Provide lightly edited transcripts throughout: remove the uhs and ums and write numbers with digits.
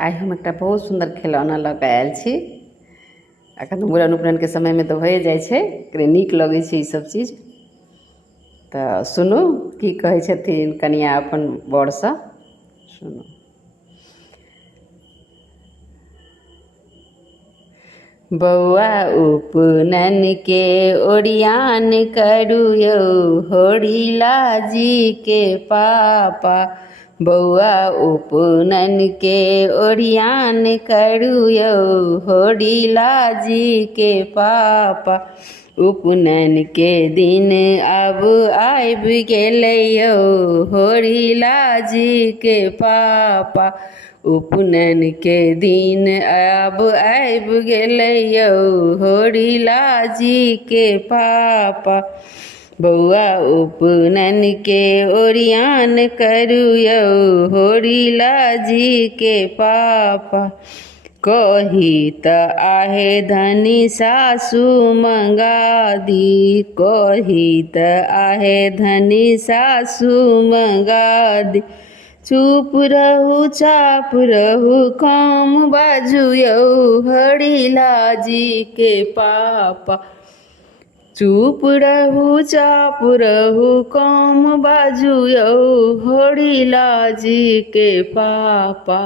आइ हम एक बहुत सुंदर खिलौना लऽ कऽ आयल छी। एखन मूड़न उपनयनके समयमे तऽ भए जाइ छै, नीक लगै छै ईसब चीज। तऽ सुनू की कहै छथिन कनिया अपन बरसँ, सुनू। बौआ उपनयन के ओरियान करू यौ होरिला जी के पापा। बौआ उपनयन के ओरियान करू यौ होरिला जी के पापा। उपनयन के दिन अब आबि गेलै यौ होरिला जी के पापा। उपनयन के दिन अब आबि गेलै यौ होरिला जी के पापा। बौआ उपनयन के ओरियान करू यौ होरिला जी के पापा। कही त आहे धनी सासु मंगा दी, कही त आहे धनी सासु मंगा दी। चुप रहू चाप रहू कम बाजू यौ होरिला जी के पापा। चुप रहू चाप रहू कम बाजू यौ होरिला जी के पापा।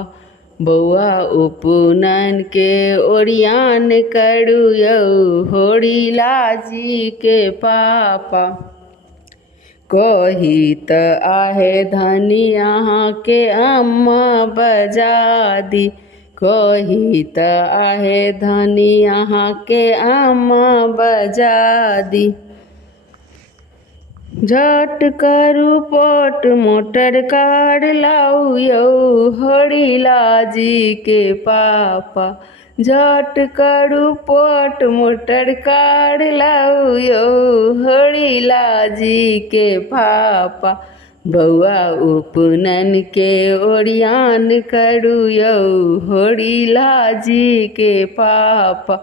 बौआ उपनयन के ओरियान करू यौ होरिला जी के पापा। कही त आहे धनी अहाँके अम्मा बजा दी, कही त आहे धनी अहाँके अम्मा बजा दी। झट करू पट मोटर कार लाऊ यौ होरिला जी के पापा। झट करू पट मोटर कार लाऊ यौ होरिला जी के पापा। बौआ उपनयन के ओरियान करू यौ होरिला जी के पापा।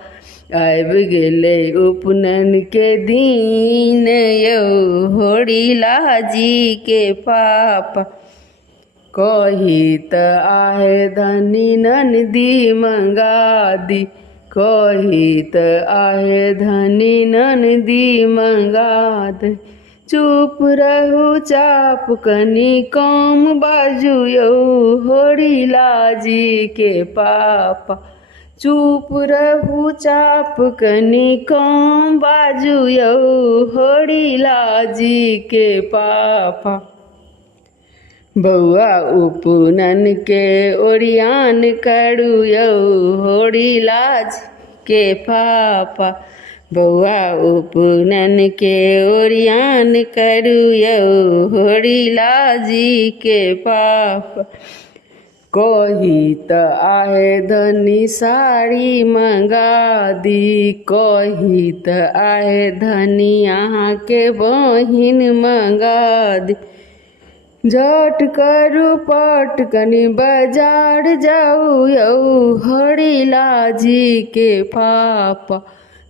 आबि गेलै उपनयन के दिन यौ होरिला जी के पापा। कही त आहे धनी ननदी मंगा दी, कही त आहे धनी ननदी मंगा दी। चुप रहू चाप कनी कम बाजू यौ होरिला जी के पापा। चुप रहू चाप कनी कम बाजू यौ होरिला जी के पापा। बौआ उपनयन के ओरियान करू यौ होरिला जी के पापा। बौआ उपनयन के ओरियान करू यौ होरिला जी के पापा। कही त आहे धनी साड़ी मंगा दी, कही त आहे धनी अहाँके बहिन मंगा दी। झट करू पट कनी बाजार जाऊ यौ होरिला जी के पापा।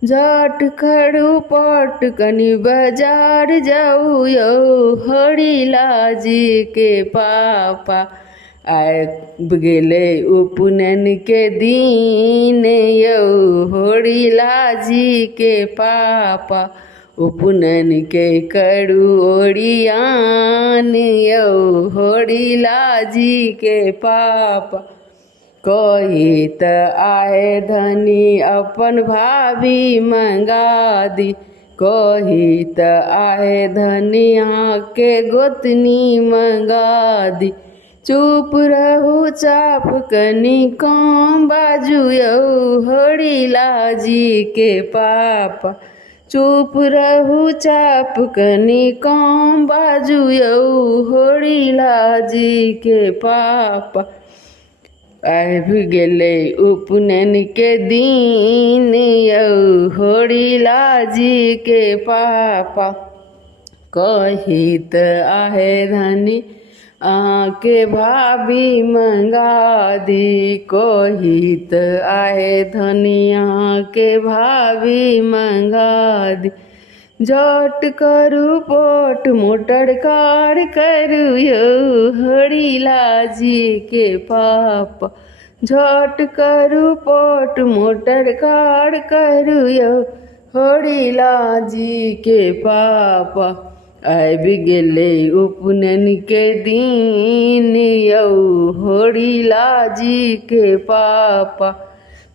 झट करू पट कनी बाजार जाऊ यौ होरिला जी के पापा। आबि गेलै उपनयन के दिन यौ होरिला जी के पापा। उपनयन के करू ओरियान यौ होरिला जी के पापा। कही त आहे धनी अपन भाभी मंगा दी, कही त आहे धनी अहाँके गोतनी मंगा दी। चुप रहू चाप कनी कम बाजू यौ होरिला जी के पापा। चुप रहू चाप कनी कम बाजू यौ होरिला जी के पापा। आबि गेलै उपनयन के दिन यौ होरिला जी के पापा। कही त आहे धनी अहाँके भाभी मंगा दी, कही त आहे धनी अहाँके भाभी मंगा दी। झट करू पट मोटर कार करू यौ होरिला जी के पापा। झट करू पोट मोटर कार करू यौ होरिला जी के पापा आबि गेलै उपनयन के दिन यौ होरिला जी के पापा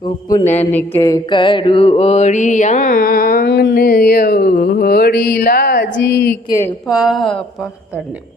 उपनयन के करू ओरियान यौ होरिला जी के पापा। धन्यवाद।